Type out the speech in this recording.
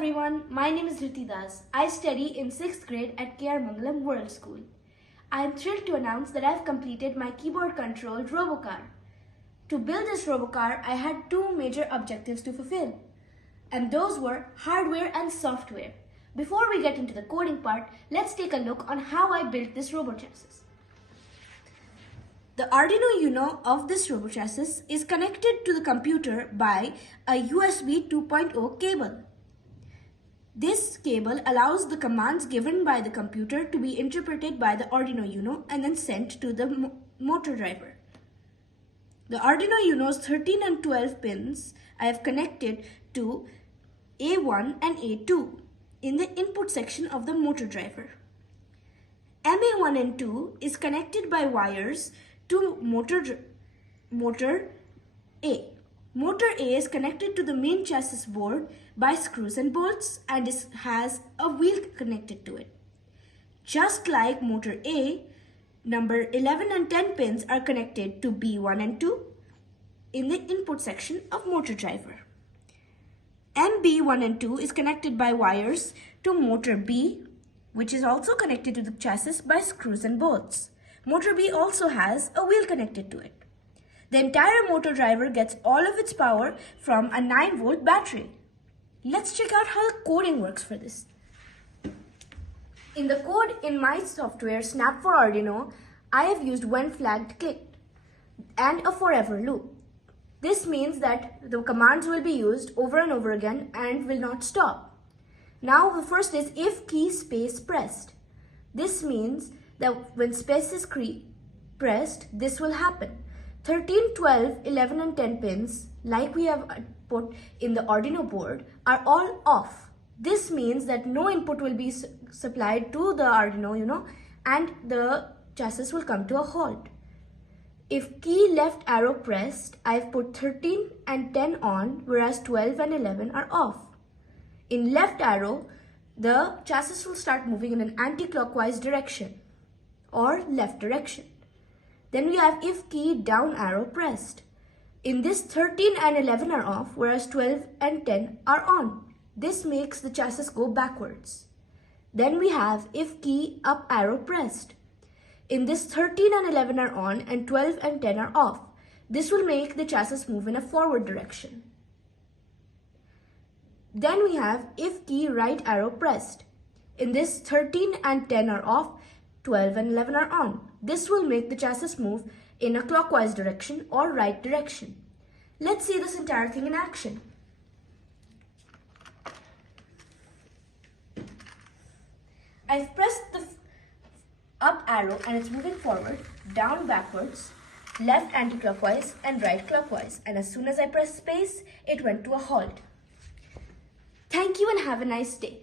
everyone, my name is Dhriti. I study in 6th grade at K.R. Mangalam World School. I am thrilled to announce that I have completed my keyboard-controlled RoboCar. To build this RoboCar, I had two major objectives to fulfill, and those were hardware and software. Before we get into the coding part, let's take a look on how I built this RoboChassis. The Arduino Uno of this RoboChassis is connected to the computer by a USB 2.0 cable. This cable allows the commands given by the computer to be interpreted by the Arduino Uno and then sent to the motor driver. The Arduino Uno's 13 and 12 pins I have connected to A1 and A2 in the input section of the motor driver. MA1 and 2 is connected by wires to motor A. Motor A is connected to the main chassis board by screws and bolts and has a wheel connected to it. Just like motor A, number 11 and 10 pins are connected to B1 and 2 in the input section of motor driver. MB1 and 2 is connected by wires to motor B, which is also connected to the chassis by screws and bolts. Motor B also has a wheel connected to it. The entire motor driver gets all of its power from a 9-volt battery. Let's check out how the coding works for this. In the code in my software Snap4Arduino, I have used when flagged clicked and a forever loop. This means that the commands will be used over and over again and will not stop. Now the first is if key space pressed. This means that when space is pressed, this will happen. 13, 12, 11 and 10 pins, like we have put in the Arduino board, are all off. This means that no input will be supplied to the Arduino Uno and the chassis will come to a halt. If key left arrow pressed, I've put 13 and 10 on, whereas 12 and 11 are off. In left arrow, the chassis will start moving in an anti-clockwise direction or left direction. Then we have if key down arrow pressed. In this 13 and 11 are off, whereas 12 and 10 are on. This makes the chassis go backwards. Then we have if key up arrow pressed. In this 13 and 11 are on and 12 and 10 are off. This will make the chassis move in a forward direction. Then we have if key right arrow pressed. In this 13 and 10 are off, 12 and 11 are on. This will make the chassis move in a clockwise direction or right direction. Let's see this entire thing in action. I've pressed the up arrow and it's moving forward, down backwards, left anti-clockwise and right clockwise. And as soon as I press space, it went to a halt. Thank you and have a nice day.